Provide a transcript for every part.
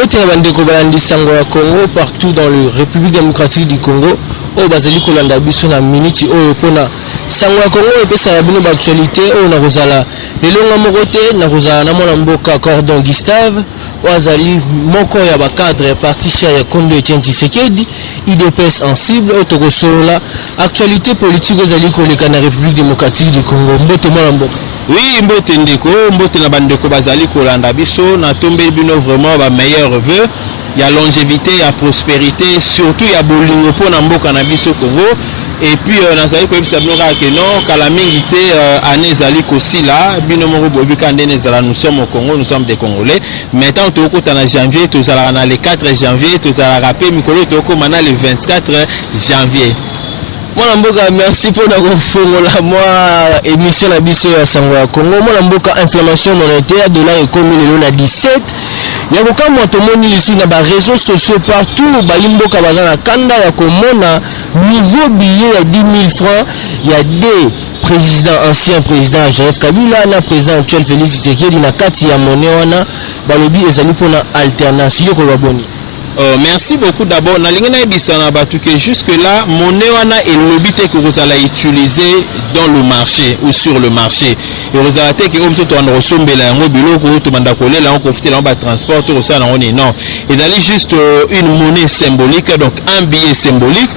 Mbote na bandeko balandi sango ya Congo partout dans le République démocratique du Congo. O bazali kolanda biso na minute oyo pona sango ya Congo epesa ya bino ba actualité oyo na kozala lelonga mokote na kozala na mwana mboka Cordon Gustave wazali moko ya ba cadre parti cher ya Kondo Etienne Tshisekedi IDPS en cible otokosolola actualité politique ozali koleka na République démocratique du Congo. Mbote mwana mboka. Oui, mbote ndeko, mbote na bandeko bazali kolanda biso na tombe bino vraiment ba meilleurs vœux. Il y a longévité, il y a prospérité, surtout il y a bolingo pour na mboka na biso Congo. Et puis nazali ko ebisa bino ka ke non kala mingi te année zali kosi là bino moko bobi ka ndene zala nous sommes au Congo, nous sommes des Congolais. Maintenant to ko na janvier to zala na le 4 janvier to zala rappeler mikolo to ko mana le 24 janvier. Mwana mboka, merci pour la moi émission la biso ya sango ya Congo. Mwana mboka, inflammation monétaire de la économie le na 17. Ya koka moto moni ici na ba réseaux sociaux partout ba yimboka bazana kanda ya komona niveau billet ya 10 000 francs. Il y a des présidents, ancien président Joseph Kabila na président actuel Félix Tshisekedi na kati ya monnaie wana balobi ezali pona alternance yo ko baboni. Merci beaucoup d'abord. Nalingena ebisana batu que jusque là monnaie wana et lobité que vous allez utiliser dans le marché ou sur le marché. Et vous allez que comme ça on ressemble là ngo biloko to manda kolela on profiter là ba transport tout ça on est non. Et d'aller juste une monnaie symbolique donc un billet symbolique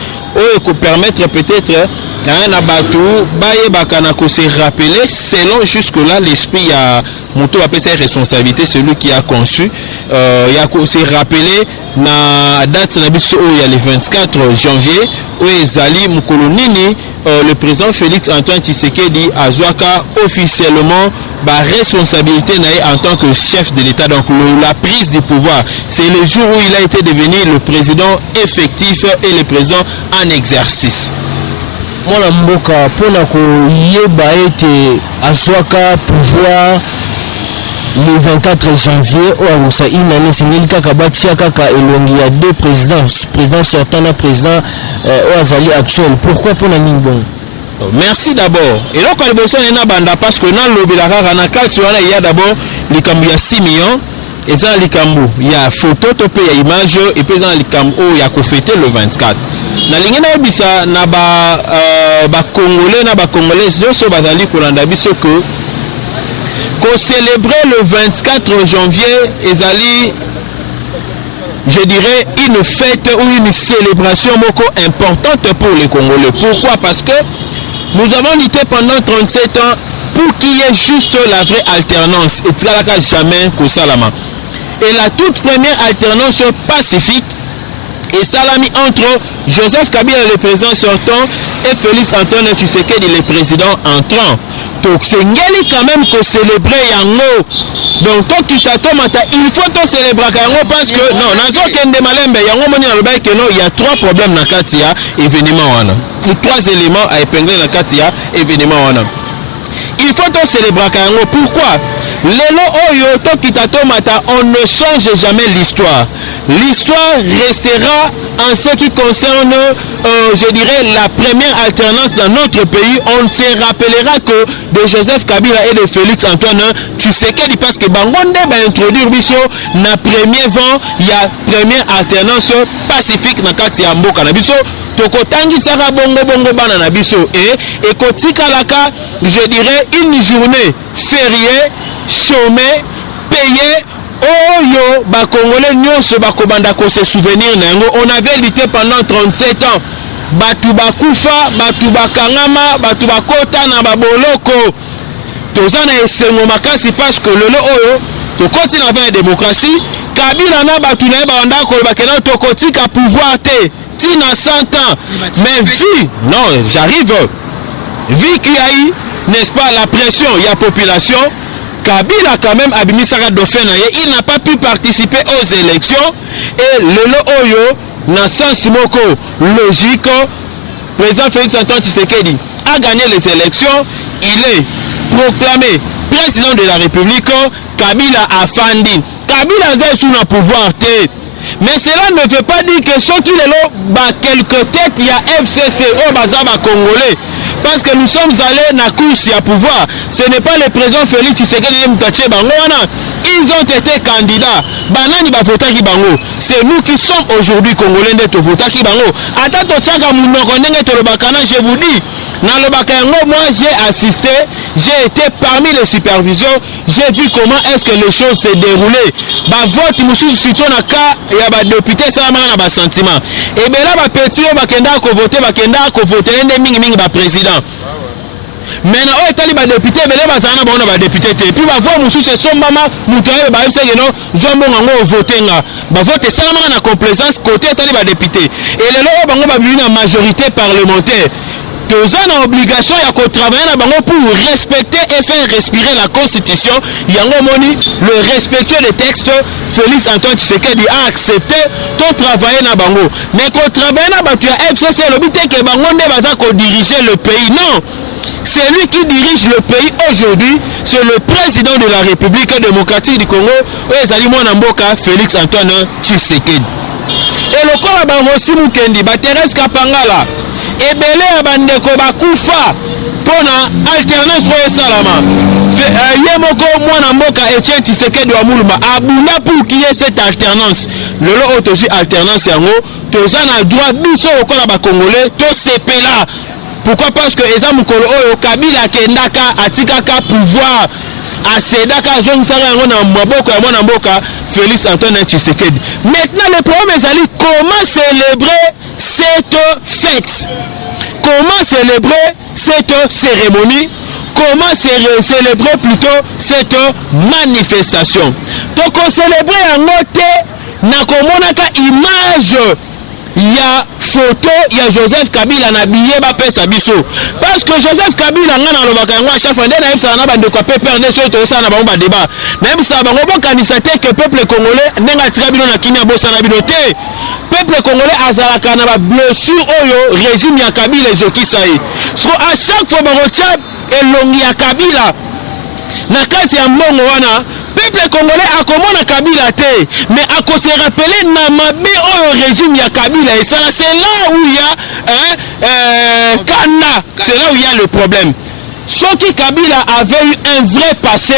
ou permettre peut-être na batu baye bakana ko se rappeler selon jusque là l'esprit a moto appelle sa responsabilité celui qui a conçu il a ko se rappeler na date na biso il y a le 24 janvier où ezali mukolonini le président Félix Antoine Tshisekedi azwaka officiellement ba responsabilité en tant que chef de l'État, donc la prise du pouvoir. C'est le jour où il a été devenu le président effectif et le président en exercice. Mwana mboka pona ko yeba ete azwaka pouvoir le 24 janvier ou ça inane sinili kaka batia kaka elongi ya deux présidents, président sortant na président Ouazali actuel. Pourquoi pona ningon? Merci d'abord. Et donc on a besoin de banda parce que dans le bilara na kati wana il y a d'abord likambu ya 6 millions et ça likambu il y a photo topé ya image et puis dans likambu il y a ko fêter le 24. Na lingena ebisa na ba congolais na ba congolaises so bazali kolanda biso que ko célébrer le 24 janvier ezali je dirais une fête ou une célébration moko importante pour les Congolais. Pourquoi? Parce que nous avons lutté pendant 37 ans pour qu'il y ait juste la vraie alternance. Et tu n'as jamais que Salama. Et la toute première alternance pacifique et Salami entre Joseph Kabila, le président sortant, et Félix Antoine Tshisekedi, le président entrant. Donc c'est quand même que célébrer Yango. Donc toi qui t'attends, il faut célébrer Yango parce que non, il y a trois problèmes dans Katia événement wana. Pour trois éléments à épingler dans Katia événement wana. Il faut célébrer Yango. Pourquoi? On ne change jamais l'histoire. L'histoire restera en ce qui concerne, je dirais, la première alternance dans notre pays. On se rappellera que de Joseph Kabila et de Félix Antoine Tshisekedi, parce que Bangonde va introduire biso na premier vent, il y a première alternance pacifique na kati ya mboka na biso. Tokotangi saka bongo bongo bana na biso et kotika laka, je dirais, une journée fériée, chômé, payé. Oh yo, ba Congolais nyonso ba kobanda ko se souvenir nango. On avait lutté pendant 37 ans. Batu bakufa, batu bakangama, batu bakota na baboloko. Tozana esengo makasi parce que lelo oyo to continue avec la démocratie. Kabila na batu na banda ko bakena to kotika pouvoir te. Tina 100 ans. Mais vu, non, j'arrive. Vu qu'il y a eu, n'est-ce pas, la pression, il y a population. Kabila quand même abimisaka dauphin il n'a pas pu participer aux élections et le oyo na sens moko logique président Félix Antoine Tshisekedi a gagné les élections, il est proclamé président de la République. Kabila a fandi Kabila a sous le pouvoir tête. Mais cela ne veut pas dire que ceux qui les ba quelques têtes il y a FCC au bazaba congolais parce que nous sommes allés na course à pouvoir. Ce n'est pas le président Félix Tshisekedi Mkache bango wana. Ils ont été candidats. Banani ba votaki bango. C'est nous qui sommes aujourd'hui congolais de votaki bango. Ata to tchaka munoko ndenge to lobakana, je vous dis, na lobaka yango moi j'ai assisté, j'ai été parmi les superviseurs, j'ai vu comment est-ce que les choses se déroulaient. Ba vote mususu sito na ka ya ba député ça na ba sentiment. Et ben là ba petit ba kenda ko voter ndé mingi ba président. Maintenant o etali ba député belé bazana ba ona ba député te puis ba voix mususu se sombama mutoye ba yebse que non zombo ngo voter nga ba vote ça na complaisance côté etali ba député et les lois bango ba bina majorité parlementaire. Tous ont obligation à travailler pour respecter et faire respirer la constitution. Yango moni le respectueux des textes. Félix Antoine Tshisekedi a accepté ton travail na bango. Mais qu'on travaille na batu ya FCC le but est que bango ne va pas diriger le pays. Non, c'est lui qui dirige le pays aujourd'hui. C'est le président de la République démocratique du Congo. Ezali mwana mboka Félix Antoine Tshisekedi. Et le corps bango simukendi ba Thérèse Kapangala. Ebele ya bandeko bakufa pona alternance oyo salama ye moko mwana mboka Etienne Tshisekedi wa Mulumba abunda pour qu'il y ait cette alternance lelo otoji alternance yango toza na droit biso okola ba congolais to sepela. Pourquoi? Parce que eza mukolo oyo Kabila kendaka atikaka pouvoir asedaka zongsaka yango na maboko ya mwana mboka Félix Antoine Tshisekedi. Maintenant le problème ezali comment célébrer cette fête, comment célébrer cette cérémonie, comment célébrer plutôt cette manifestation. Donc on célébrer en note na komonaka image ya photo ya Joseph Kabila na billet ba pesa biso parce que Joseph Kabila ngana lobaka yango à chaque fois ndena yebisa na bande ko PPR nde so to sana bango ba débat na yebisa bango bo kanisa te que peuple congolais ndenga tika bino na kinya bosa na bino te. Peuple congolais azalaka na ba blessure oyo régime ya Kabila ezokisa ye. So à chaque fois barotia elongi ya Kabila na kati ya mbongo wana peuple congolais a komona Kabila te mais a ko se rappeler na mabe oyo régime ya Kabila et ça c'est là où il y a Kanda, c'est là où il y a le problème. Ce qui Kabila avait eu un vrai passé,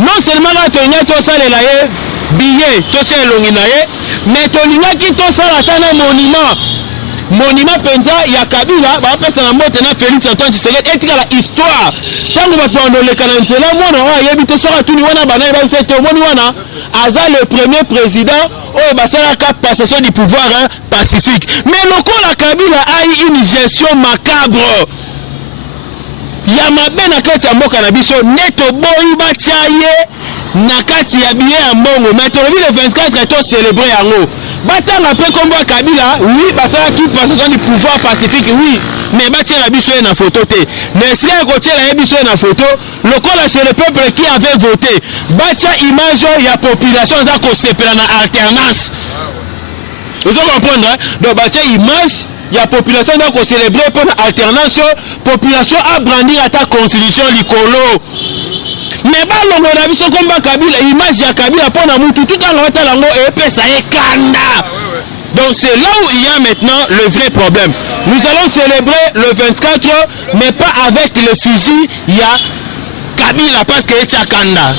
non seulement là to salela ye billet to tchelongi na ye mais to lingaki to sala tana monument penza ya Kabila ba pesa na mbote na Félix Antoine Tshisekedi etika la histoire tango ba tondo le kana nzela mwana wa yebi to sora tuni wana bana ba se te moni wana aza le premier président oyo basala ka passation du pouvoir pacifique mais lokola Kabila a eu une gestion macabre ya mabe na kati ya mboka na biso neto boyi ba chaye na kati ya billet ya mbongo mais to le 24 to célébrer yango. Batanga pe kombo Kabila, oui, basala qui passation du pouvoir pacifique, oui, mais batia la biso na photo te. Mais si la kotia la biso na photo, le col c'est le peuple qui avait voté. Batia image ya population za ko sepela na alternance. Vous comprenez? Donc batia image ya population za ko célébrer pour alternance, population a brandir à ta constitution likolo. Mais balongo na biso komba Kabila image ya Kabila pona mutu tout en l'autre lango et pesa e kanda. Donc c'est là où il y a maintenant le vrai problème. Nous allons célébrer le 24 mais pas avec le fusil il y a Kabila parce que est kanda.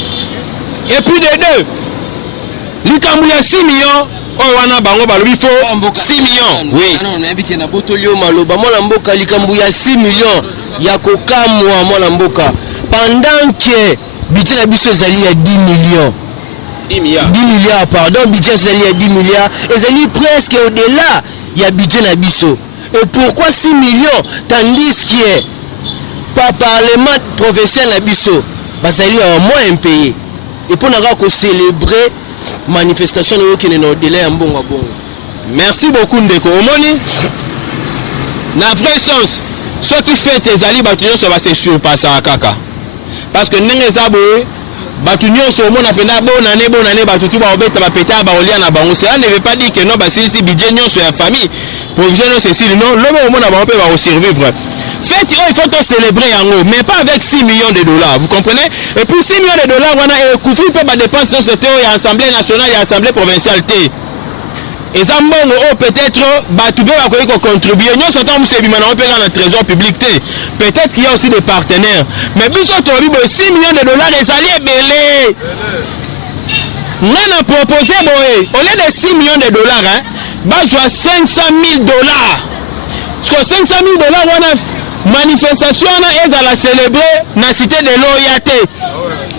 Et puis de deux likambu ya 6 millions oh wana bango balobi fo 6 millions. Oui. Non na biki na botolio maloba mwana mboka likambu ya 6 millions ya kokamwa mwana mboka pendant que budget na biso ezali ya 10 millions 10 milliards pardon budget ezali ya 10 milliards ezali presque au-delà ya budget na biso. Et pourquoi 6 millions tandis que par parlement provincial na biso bazali au moins impayé et pour naka ko célébrer manifestation qui est au-delà ya mbongo bongo. Merci beaucoup ndeko omoni na vrai sens ce qui fait ezali batunyo so ba se surpasser kaka. Parce que ndenge zabo batu nyonso omona penda bonane batu tu ba obeta ba peta ba olia na bango cela ne veut pas dire que non ba si budget nyonso ya famille provision c'est si non lobo omona ba pe ba survivre fête il faut to célébrer yango mais pas avec 6 millions de dollars vous comprenez et puis 6 millions de dollars wana et couvrir pas ba dépenses dans cette assemblée nationale et assemblée provinciale T et ça peut-être Batoubé va contribuer. Nous sommes dans le trésor public. Peut-être qu'il y a aussi des partenaires. Mais puis 6 millions de dollars, les alliés belés. On a proposé, au lieu de 6 millions de dollars, bah, je vois 500 000 dollars. Parce que 500 000 dollars, on a manifestation, ils allaient célébrer dans la cité de l'Oyate.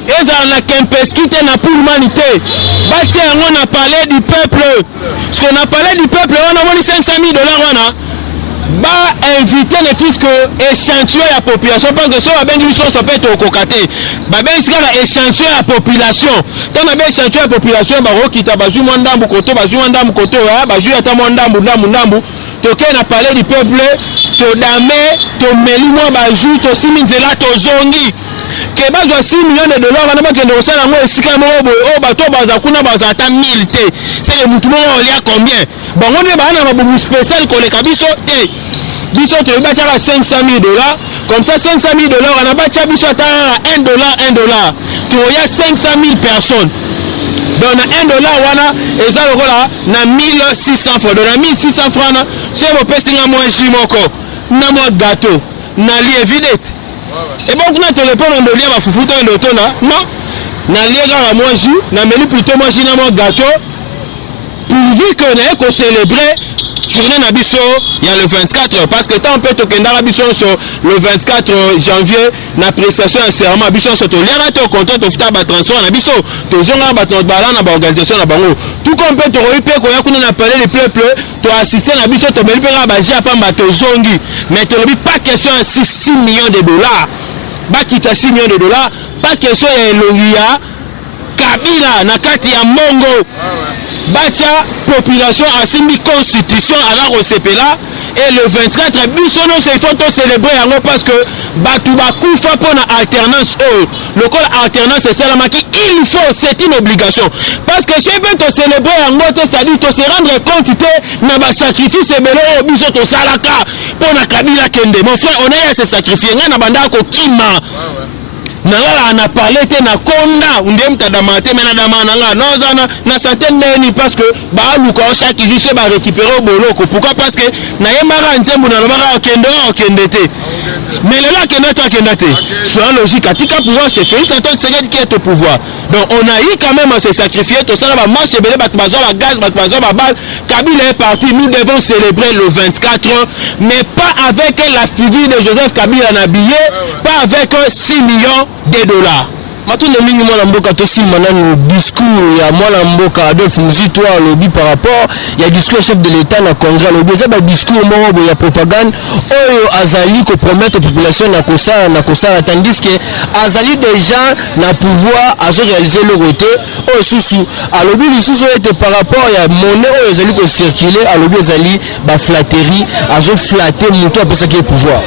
Ils allaient Kempeskite dans pour l'humanité. Bah, tiens, on a parlé du peuple. Parce qu'on a parlé du peuple, on a monté 500 000 dollars, on a. Bah, inviter les fils que échantillon la population parce que si on a bien dit qu'on s'appelle au cocaté bah ben ici on a échantillon la population quand on a bien échantillon la population bah on quitte bah ju mandambu koto bah ju mandambu koto bah ju ata mandambu ndambu to ken a parlé du peuple to dame to meli moi bah ju to siminzela to zongi que bah je 6 millions de dollars on a pas que de ça là moi ici quand moi oh bah to bah kuna bah ata 1000 t c'est le mutumo on y a combien bon on est bah na ba spécial ko le kabiso t biso to ba tchaka 500 000 dollars comme ça 500 000 dollars on a ba tchaka biso ata $1 to y a 500 000 personnes donc na $1 wana et ça le là na 1600 francs donc na 1600 francs na c'est bo pesinga moi jimoko na moi gâteau na li évident et bon kuna to le pona ndolia ba fufuto ndoto na non na liega la moi jus na meli plutôt moi jina moi gâteau pourvu que na ko célébrer journée Nabiso, il y a le 24 parce que tant on peut toquer Nabiso sur le 24 janvier, la prestation à serment Nabiso sur tout. L'air est content de faire un transfert Nabiso. Toujours un bâton de balan dans l'organisation na bango. Tout comme peut te repayer quand on a parlé des peuples, tu assister Nabiso, tu peux pas bager à pas bateau zongi. Mais tu n'as pas question à 6 millions de dollars. Pas quitte à 6 millions de dollars. Pas question à Elogia, Kabila, Nakati à Mongo. Batia population a signé constitution à la Rosepela et le 24 bisono c'est faut célébrer parce que Batouba Koufa pour la alternance le col alternance c'est cela qui il faut c'est une obligation parce que si on peut célébrer en mode c'est-à-dire te se rendre compte que na ba sacrifice belo biso to salaka pour na Kabila Kende mon frère on est à se sacrifier na banda ko kima nala na parlé te na konda ndem tadamate mena damana nga nozana na certaine neni parce que ba luka chaque jour se ba récupérer boloko pourquoi parce que na yemara nzembu na lobaka okende te mais là que notre kendate soit logique atika pouvoir c'est Félix Antoine Tshisekedi qui est au pouvoir donc on a eu quand même à se sacrifier tout ça va marcher belé batbazo la gaz batbazo la balle Kabila est parti nous devons célébrer le 24 mais pas avec la figure de Joseph Kabila habillé pas avec 6 millions de dollars. Matunda mingi mwana mboka tosi manano discours ya mwana mboka Adolphe Muzito lobby par rapport ya discours chef de l'état na congrès lobby ça ba discours moko ya propagande oyo azali ko promettre population na kosala tandis que azali déjà na pouvoir azo réaliser le côté oyo susu alobi lisusu était par rapport ya monnaie oyo azali ko circuler alobi azali ba flatterie azo flatter muto apesa ki pouvoir.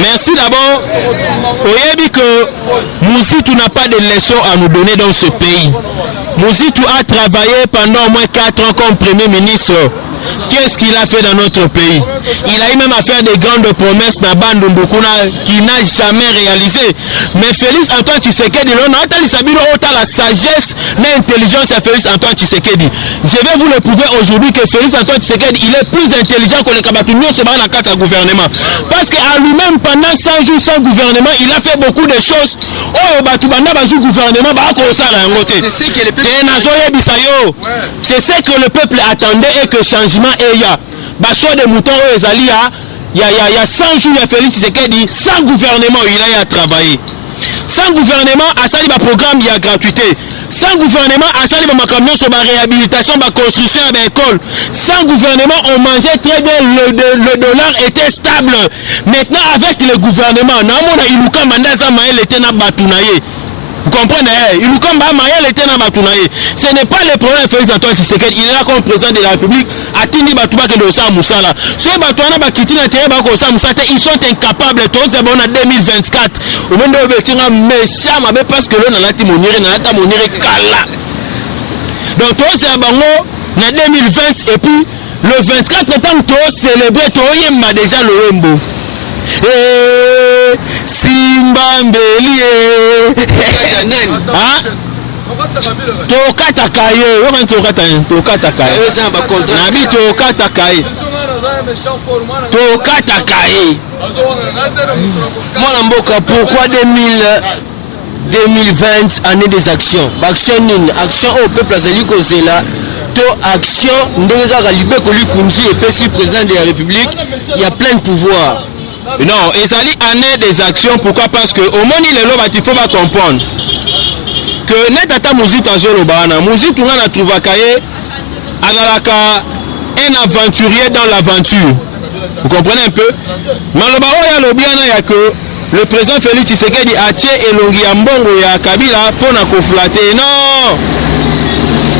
Merci d'abord. Oyebi que Mouzitou n'a pas de leçons à nous donner dans ce pays. Mouzitou a travaillé pendant au moins 4 ans comme premier ministre. Qu'est-ce qu'il a fait dans notre pays? Il a eu même à faire des grandes promesses qui n'a jamais réalisé. Mais Félix Antoine Tshisekedi, la sagesse, l'intelligence à Félix Antoine Tshisekedi. Je vais vous le prouver aujourd'hui que Félix Antoine Tshisekedi, il est plus intelligent que le Kabatounion, c'est dans la carte à gouvernement. Parce qu'à lui-même, pendant 100 jours sans gouvernement, il a fait beaucoup de choses. C'est ce que le peuple attendait et que changement est ya. Soit des moutons il y a 100 jours Félix Tshisekedi sans gouvernement il a travaillé. Sans gouvernement à ça il y a programme il y a gratuité. Sans gouvernement à ça il y a camion sur la réhabilitation la construction de l'école. Sans gouvernement on mangeait très bien le dollar était stable. Maintenant avec le gouvernement il nous mandaza maël était na batunaye. Vous comprenez? Ce n'est pas le problème de Félix Antoine Tshisekedi. Il est là comme président de la République. Ils sont incapables. Tous en 2024. Parce que donc tous en 2020 et puis le 24 temps tous célébrer déjà le Wembo. Simba Mbeli tokata kaye wana tokata kaye nabi tokata kaye Mwana mboka, pourquoi 2020 année des actions? Action nini? Action au peuple azali kozela to action ndenge kaka libeko likunzi et puis président de la République, il y a plein de pouvoirs. Non, ezali année des actions. Pourquoi? Parce que au moins il est il faut pas comprendre que netata musique azolo bana musique on a trouvé kaye azalaka un aventurier dans l'aventure. Vous comprenez un peu? Maloba oya lobiana ya que le président Félix Tshisekedi a tiré elongi ya mbongo ya Kabila pona ko flatter. Non.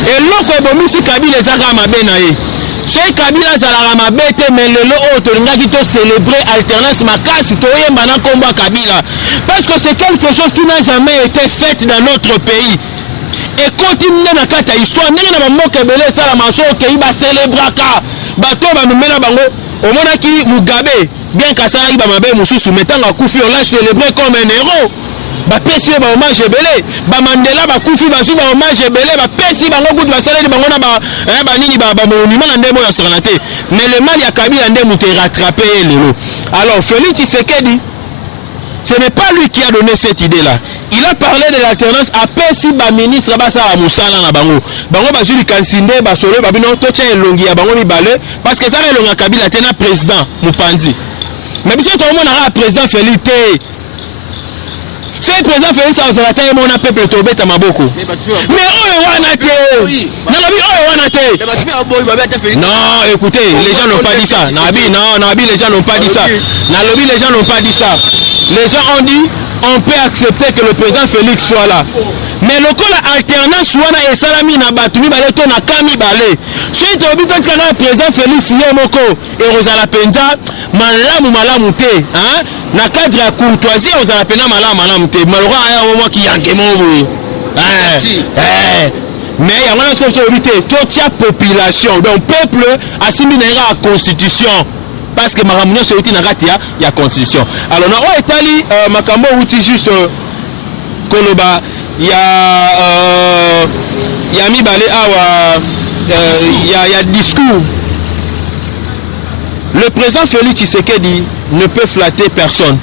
Et loko bomisi Kabila ezaka mabe na ye. C'est Kabila zalaka mabe te mais lelo o to ngaki to célébrer alternance makasi to yemba na komba Kabila parce que c'est quelque chose qui n'a jamais été fait dans notre pays. Et continue na kata histoire ndenge na bamoka ebele sala maso ke ba célébraka bato ba numela bango omonaki Mugabe bien kasala iba mabe mususu metanga kufi on l'a célébré comme un héros. Ba pesi ba hommage ebele ba Mandela ba kufi ba su ba hommage ebele ba pesi bango kutu ba saleli bango na ba nini ba monument na ndemo ya sanate mais le mal ya Kabila ndemo te rattraper lelo. Alors Félix Tshisekedi, ce n'est pas lui qui a donné cette idée là. Il a parlé de l'alternance à pesi ba ministre ba sa musala na bango ba zuli kansinde ba solo ba bino to tche longi ya bango mi balé parce que ça le longa Kabila tena président Mupanzi mais biso to mona président Félix te. C'est le président Félix Azalata et mon peuple tobeta maboko. Mais oh wanate. Non, écoutez, les gens n'ont pas dit ça. Nabi, les gens n'ont pas dit ça. Nalobi, les gens n'ont pas dit ça. Les gens ont dit on peut accepter que le président Félix soit là. Mais le cas alternance wana et salami na batumi balé to na kami balé. Suite au but que le président Félix Yemoko et Rosala Penza malamu te, hein? Na cadre ya courtoisie ozala pena malamu te. Malora aya moment qui yanke mo. Mais il y a un autre toute la population, donc peuple assimilé à la constitution. Parce que ma réunion c'est il y a constitution. Alors on est allé makambo outil juste koloba il y a mi balé il y a discours. Le président Félix Tshisekedi ne peut flatter personne.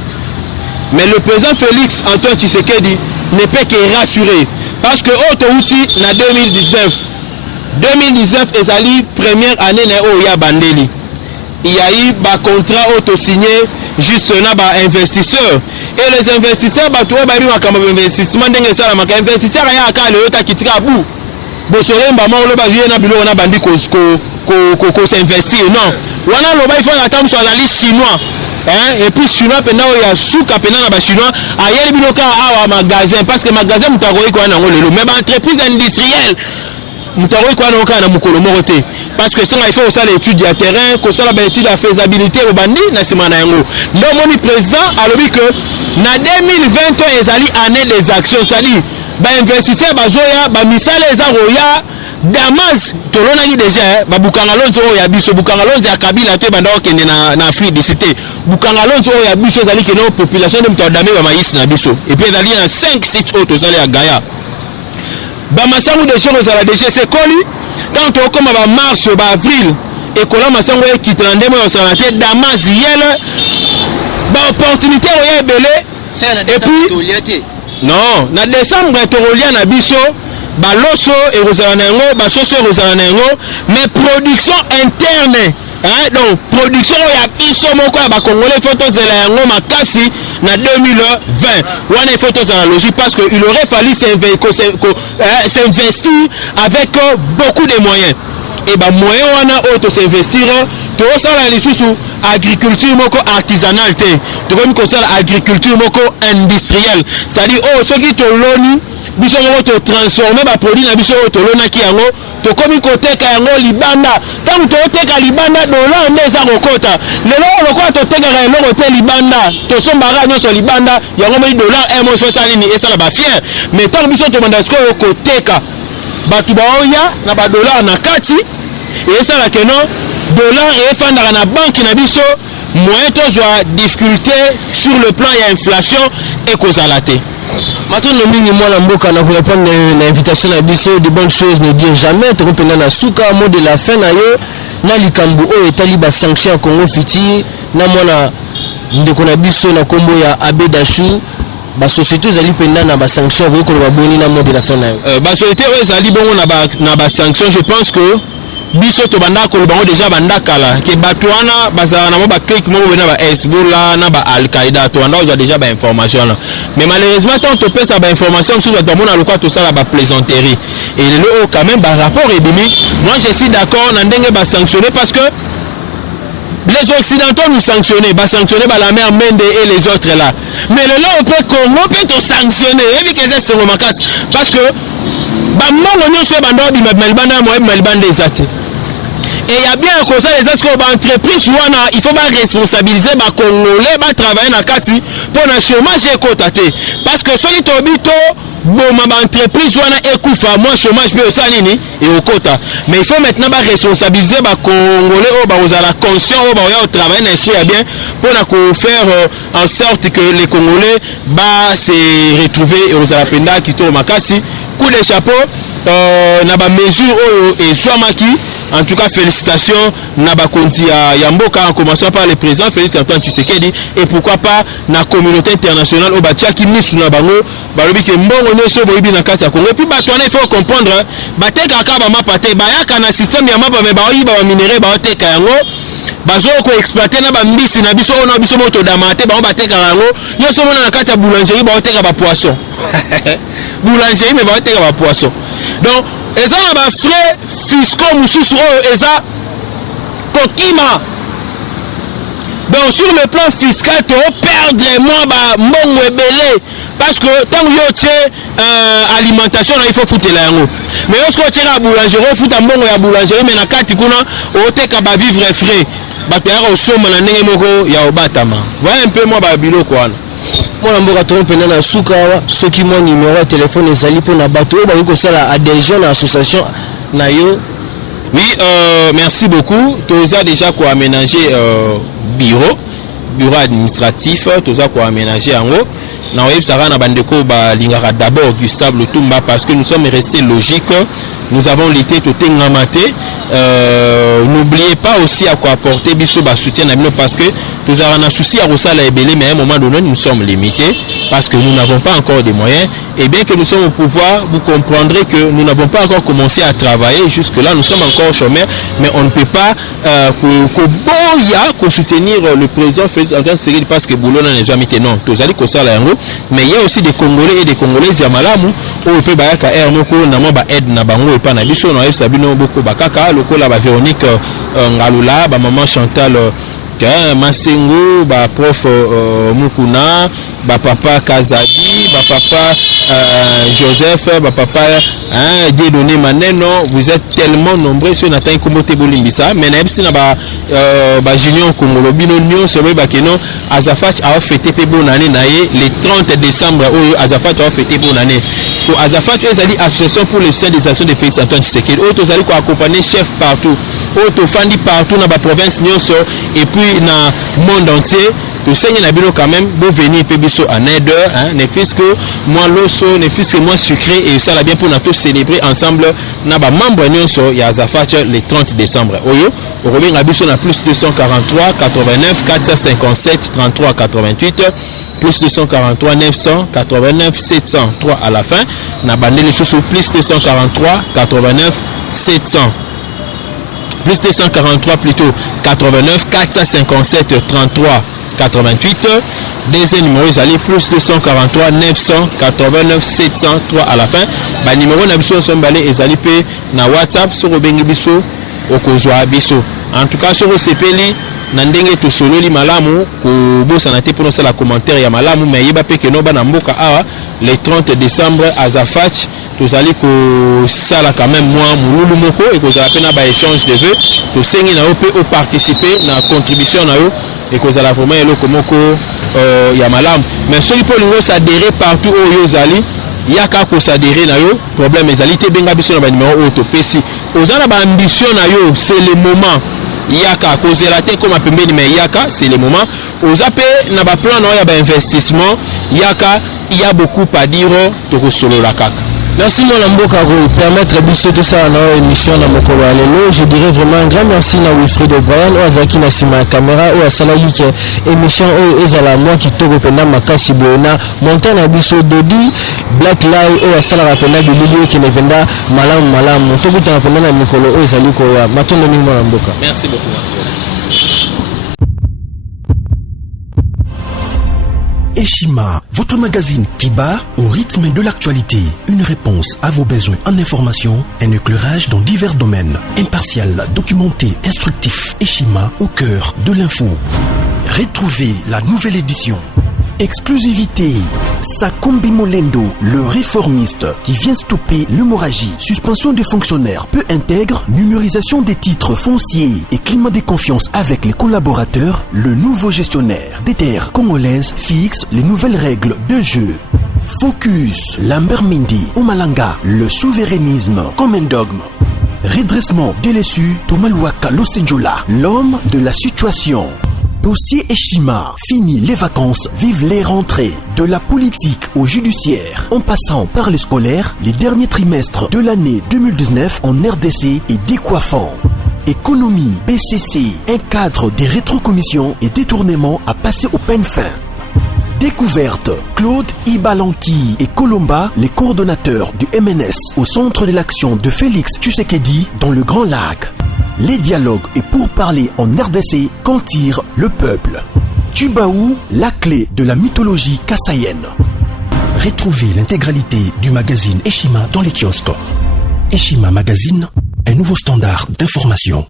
Mais le président Félix Antoine Tshisekedi ne peut que rassurer. Parce que Otouti na 2019 est allé première année na Oya Bandeli. Il y a eu un contrat auto signé juste na ba investisseurs et les investisseurs ba to ba bima kama investissement ndenge sala maka investisseur ya akale yota kitika bu bosore mba ma lo ba vie na bilo na bandi ko s'investir non wana lo ba il faut attendre sur la liste chinois hein et puis chinois pena o ya suka pena na ba chinois ayeli biloka awa magasin parce que magasin mutako iko na ngolelo mais ba entreprise industrielle mutako iko na okana mukolo morote. Parce que ça il faut aussi l'étude du terrain, que ça l'étude de la faisabilité au bandi na simana yango. Donc mon président a dit que na 2020 ezali année des actions, c'est-à-dire ba investisseur bazoya ba misala ezaroya Damas tolona ki déjà ba bukangalonzo ya biso bukangalonzo ya Kabila te banda okende na Afrique du Cité. Bukangalonzo ya biso ezali que nos population de mtadame ba maïs na biso. Et puis ezali na 5 sites autres ezali ya Gaya. Ba masangu de choses à la DGC Koli quand on comme va mars ba avril et qu'on a masango qui trande mo santé Damas yele ba opportunité oya belé et puis non na décembre torolia na biso ba loso et rozana ngo ba soso rozana ngo mais production interne hein donc production ya biso moko ya ba congolais photos zela ngo makasi na 2020 wana photos à la logique parce que il aurait fallu s'investir avec beaucoup de moyens et ba moyen wana auto s'investir to sala lisusu agriculture moko artisanale te to comme ko sala agriculture moko industrielle c'est-à-dire ce qui to loni biso moko to transformer ba produit na biso to lona ki yango to komi koteka yango libanda tant to teka libanda dollar ndeza kokota lelo lokwa to teka yango te libanda to sombara nyoso libanda yango mo dollar mo so sali ni esala ba fier mais tant biso to mandasko koteka batu ba oya na ba dollar na kati et ça la que non dollar et fandara na banque na biso moyen to joa difficulté sur le plan ya inflation et causalité Matono mingi mwana mboka na répondre na invitation na biso de bonnes choses ne dire jamais to pena na suka mot de la fin na yo na likambu o etali ba sanction Congo fiti na mwana ndeko na biso na kombo ya Abedashu ba société zali penda na ba sanction ko ko ba boni na mot de la fin na yo ba société o zali bongo na ba sanction je pense que biso to banda ko bango déjà banda kala ke batwana bazana na ba click mo bena ba Hezbollah na ba Al-Qaïda to anda oza déjà ba information là mais malheureusement tant to pesa ba information sur ba mona lokwa to sala ba plaisanterie et le quand même ba rapport et demi moi je suis d'accord na ndenge ba sanctionner parce que les occidentaux nous sanctionner ba sanctionner ba la mer Mende et les autres là mais le là on peut Congo peut to sanctionner et puis que c'est sur makas parce que ba mongo nyonso bando di malbanda mo malbanda ezate. Et il y a bien un conseil des entreprises où il faut responsabiliser les Congolais qui travaillent dans le quartier pour le chômage et cotaté. Parce que ceux qui ont dit que l'entreprise est écouffa, moi chômage peut aussi et au quota. Mais il faut maintenant responsabiliser les Congolais qui ont conscience qui travaillent dans l'esprit bien pour faire en sorte que les Congolais se retrouvent aux Alapenda qui tournent Makasi. Coup de chapeau, na ba mesure et Swamaki. En tout cas, félicitations Nabakondi à Yamboka, en commençant par le président Félix Antoine Tshisekedi et pourquoi pas la communauté internationale au Batia qui mise sur la bango, balobi ke mbongo nyoso boyibi na kati ya Congo. Et puis batwana il faut comprendre, bateka ka ba mapate bayaka na système ya mapa me baoyi ba minéraux ba oteka yango. Bazo ko exploiter na ba mbisi na biso ona biso moto damate ba bateka yango. Nyoso mona na kati ya boulangerie ba oteka ba poisson. Boulangerie mais ba oteka ba poisson. Donc et ça na ba frais fiscaux mususu o eza kokima. Donc sur le plan fiscal to perdre moi ba mbongo ebele parce que tant yo tche alimentation il faut foutre la yango. Mais lorsque tu la boulangerie foutre mbongo ya boulangerie mais na kati kuna o teka ba vivre frais. Ba pera o soma na ndenge moko ya obatama. Voilà un peu moi ba biloko wana. Moi mboka trompe na suka wa soki mon numéro de téléphone ezali pour na bato ba ko sala adhésion à l'association na yo. Oui, merci beaucoup. Tu as déjà quoi aménager bureau administratif, tu as quoi aménager en haut. Na web sara na bandeko ba lingara d'abord Gustave Lutumba parce que nous sommes restés logiques. Nous avons l'été tout engamaté. N'oubliez pas aussi à quoi apporter biso ba soutien na bino parce que nous avons un souci à Rosala et Belé mais à un moment donné nous sommes limités parce que nous n'avons pas encore de moyens et bien que nous sommes au pouvoir vous comprendrez que nous n'avons pas encore commencé à travailler jusque là nous sommes encore chômeurs mais on ne peut pas soutenir le président Félix Antoine Tshisekedi parce que boulot n'a jamais été non tous allez Kosala yango mais il y a aussi des Congolais et des Congolaises ya malamu au peut ba ka air moko na mo ba aide na bango et pas na biso na sabino boko bakaka lokola ba Véronique Ngalula ba maman Chantal Masengo, ba prof Mukuna, ba papa Kazadi, ba papa Joseph, ba papa Dieudonné Maneno, vous êtes tellement nombreux sur Nathan Komote Bolimbisa, mais n'importe na ba Junior Congolo Binonio, c'est vrai que non, Azafat a fêté bonne année le 30 décembre où Azafat a fêté bonne année. Parce que Azafat est l'association pour le soutien des actions de Félix Antoine Tshisekedi. Autres allez accompagner chef partout, autres fandi partout dans la province Nyonso et puis dans le monde entier. Tout ça il y a quand même beau venir pébiso en aide ne fils que moi l'osso ne fils que moi sucré et ça la bien pour nous tous célébrer ensemble na ba membre Nyonso ya Azafat le 30 décembre oyo Robin Abiso na plus 243 89 457 33 88 plus 243 989 703 à la fin na bandé les choses plus 243 89 700 plus 243 plutôt 89 457 33 88 deuxième numéro ils allaient plus 243 989 703 à la fin ba numéro na biso so mbalé ezali pe na WhatsApp sur obengi biso okozwa biso en tout cas sur sepeli na ndenge to sololi malamu ko bosana te pour la commentaire ya malamu mais yeba pe que no bana mboka awa le 30 décembre Azafat tous allez ko sala quand même moi mululu moko et ko za pena ba échange de vœux to sengi na ope au participer na contribution na yo et que ça la vraiment eloko moko ya malamu mais ceux qui peuvent s'adhérer partout où yo zali yaka ko s'adhérer na yo problème ezali te benga biso na ba numéro auto pesi ozana ba ambition na yo c'est le moment yaka kozela te comme pembeni mais yaka c'est le moment ozape na ba plan na ya ba investissement yaka il y a beaucoup à dire to solo la kaka. Merci mon Mboka pour permettre biso tout ça dans émission na mokolo ya lelo. Je dirais vraiment un grand merci na Wilfred O'Brien ou azaki na sima caméra ou asalaki ke émission o ezala moi qui toko penda makasi bona montant na biso Dodi Black Lie ou asala penda bilili ki ne penda malamu toko ta penda na mokolo o ezali ko ya matondo ni mon Mboka. Merci beaucoup. Eshima, votre magazine qui bat au rythme de l'actualité. Une réponse à vos besoins en information, un éclairage dans divers domaines. Impartial, documenté, instructif. Eshima au cœur de l'info. Retrouvez la nouvelle édition. Exclusivité. Sakombi Molendo, le réformiste qui vient stopper l'hémorragie. Suspension des fonctionnaires peu intègre, numérisation des titres fonciers et climat de confiance avec les collaborateurs. Le nouveau gestionnaire des terres congolaises fixe les nouvelles règles de jeu. Focus. Lambert Mindi, Omalanga, le souverainisme comme un dogme. Redressement délaissé, Tomaluaka Losenjola, l'homme de la situation. Dossier Eshima, fini les vacances, vive les rentrées. De la politique au judiciaire, en passant par les scolaires, les derniers trimestres de l'année 2019 en RDC est décoiffant. Économie, BCC, un cadre des rétrocommissions et détournements à passer au peine fin. Découverte, Claude Ibalanki et Colomba, les coordonnateurs du MNS au centre de l'action de Félix Tshisekedi dans le Grand Lac. Les dialogues et pourparlers en RDC qu'en tire le peuple. Tubaou, la clé de la mythologie kassaïenne. Retrouvez l'intégralité du magazine Eshima dans les kiosques. Eshima Magazine, un nouveau standard d'information.